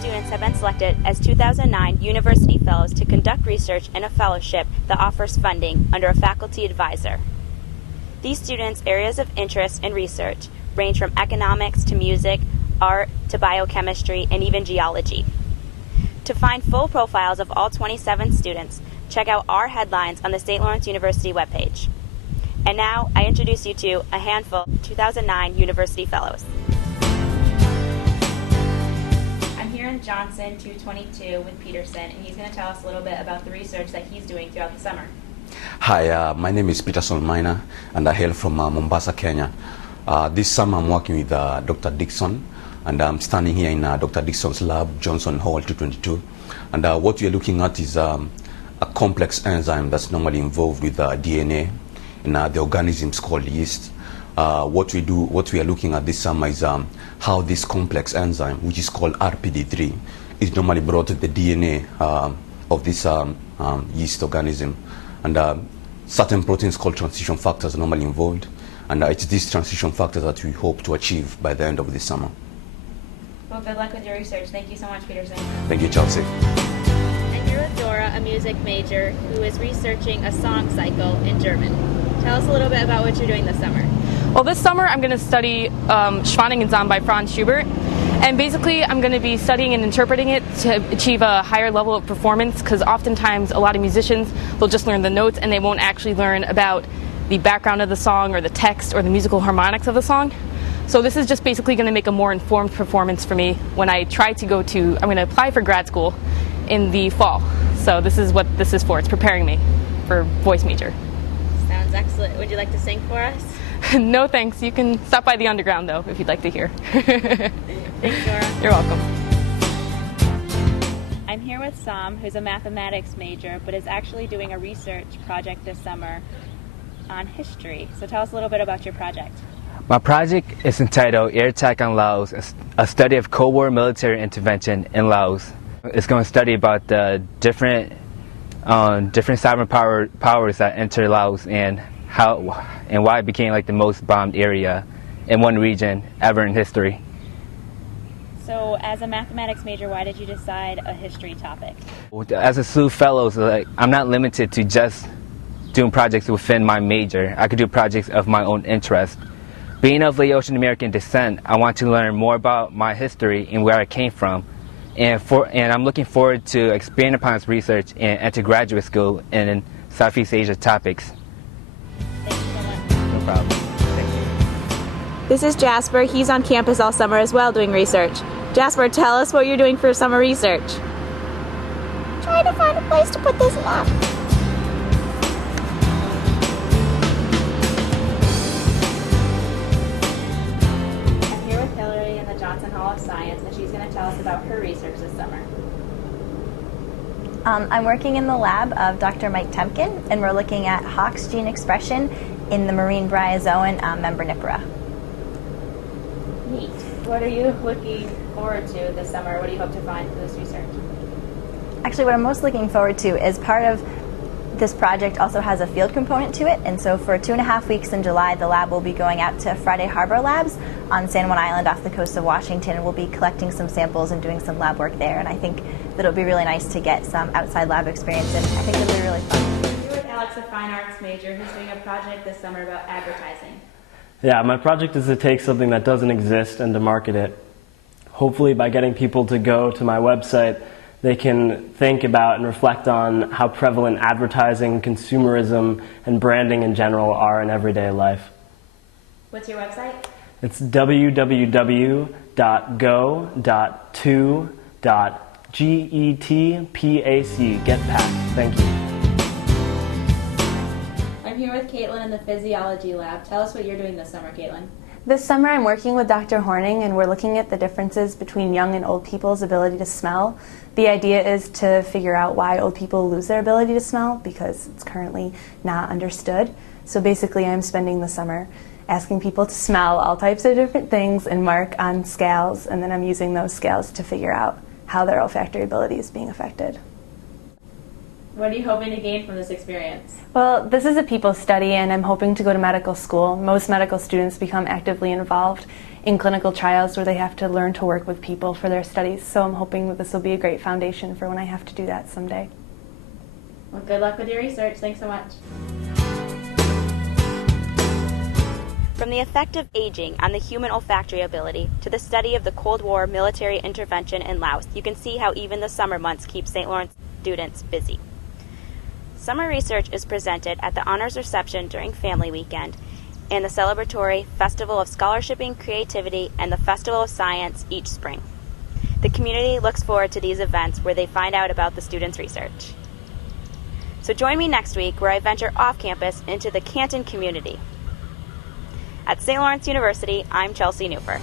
students have been selected as 2009 University Fellows to conduct research in a fellowship that offers funding under a faculty advisor. These students' areas of interest in research range from economics to music, art to biochemistry, and even geology. To find full profiles of all 27 students, check out our headlines on the St. Lawrence University webpage. And now, I introduce you to a handful of 2009 University Fellows. I'm here in Johnson 222 with Peterson, and he's going to tell us a little bit about the research that he's doing throughout the summer. Hi, my name is Peterson Maina, and I hail from Mombasa, Kenya. This summer I'm working with Dr. Dixon, and I'm standing here in Dr. Dixon's lab, Johnson Hall 222. And what we're looking at is a complex enzyme that's normally involved with DNA in the organisms called yeast. What we are looking at this summer is how this complex enzyme, which is called RPD3, is normally brought to the DNA of this yeast organism. And certain proteins called transition factors are normally involved. And it's these transition factors that we hope to achieve by the end of this summer. Well, good luck with your research. Thank you so much, Peterson. Thank you, Chelsea. I'm here with Dora, a music major, who is researching a song cycle in German. Tell us a little bit about what you're doing this summer. Well, this summer I'm going to study Schwanengesang by Franz Schubert. And basically, I'm going to be studying and interpreting it to achieve a higher level of performance, because oftentimes a lot of musicians, they'll just learn the notes and they won't actually learn about the background of the song or the text or the musical harmonics of the song. So this is just basically going to make a more informed performance for me when I try to I'm going to apply for grad school in the fall. So this is what this is for. It's preparing me for voice major. Sounds excellent. Would you like to sing for us? No thanks. You can stop by the underground though if you'd like to hear. Thanks, Dora. You're welcome. I'm here with Sam, who's a mathematics major, but is actually doing a research project this summer on history. So tell us a little bit about your project. My project is entitled Air Attack on Laos, a study of Cold War military intervention in Laos. It's going to study about the different sovereign powers that entered Laos and why it became like the most bombed area in one region ever in history. So as a mathematics major, why did you decide a history topic? As a SLU fellow, I'm not limited to just doing projects within my major. I could do projects of my own interest. Being of Laotian American descent, I want to learn more about my history and where I came from. And I'm looking forward to expanding upon this research and enter graduate school in Southeast Asia topics. Thank you so much. No problem. Thank you. This is Jasper. He's on campus all summer as well doing research. Jasper, tell us what you're doing for summer research. Trying to find a place to put this lab. I'm here with Hillary in the Johnson Hall of Science, and she's going to tell us about her research this summer. I'm working in the lab of Dr. Mike Temkin, and we're looking at Hox gene expression in the marine bryozoan membranipara. Neat. What are you looking forward to this summer? What do you hope to find for this research? Actually, what I'm most looking forward to is part of this project also has a field component to it, and so for 2.5 weeks in July, the lab will be going out to Friday Harbor Labs on San Juan Island off the coast of Washington, and we'll be collecting some samples and doing some lab work there, and I think that it'll be really nice to get some outside lab experience, and I think it'll be really fun. You're with Alex, a fine arts major, who's doing a project this summer about advertising. Yeah, my project is to take something that doesn't exist and to market it. Hopefully by getting people to go to my website, they can think about and reflect on how prevalent advertising, consumerism, and branding in general are in everyday life. What's your website? It's www.go.2.getpac. Getpac. Thank you. I'm here with Caitlin in the physiology lab. Tell us what you're doing this summer, Caitlin. This summer I'm working with Dr. Horning, and we're looking at the differences between young and old people's ability to smell. The idea is to figure out why old people lose their ability to smell, because it's currently not understood. So basically I'm spending the summer asking people to smell all types of different things and mark on scales, and then I'm using those scales to figure out how their olfactory ability is being affected. What are you hoping to gain from this experience? Well, this is a people study, and I'm hoping to go to medical school. Most medical students become actively involved in clinical trials where they have to learn to work with people for their studies, so I'm hoping that this will be a great foundation for when I have to do that someday. Well, good luck with your research. Thanks so much. From the effect of aging on the human olfactory ability to the study of the Cold War military intervention in Laos, you can see how even the summer months keep St. Lawrence students busy. Summer research is presented at the honors reception during Family Weekend and the celebratory Festival of Scholarship and Creativity and the Festival of Science each spring. The community looks forward to these events where they find out about the students' research. So join me next week where I venture off campus into the Canton community. At St. Lawrence University, I'm Chelsea Nuffer.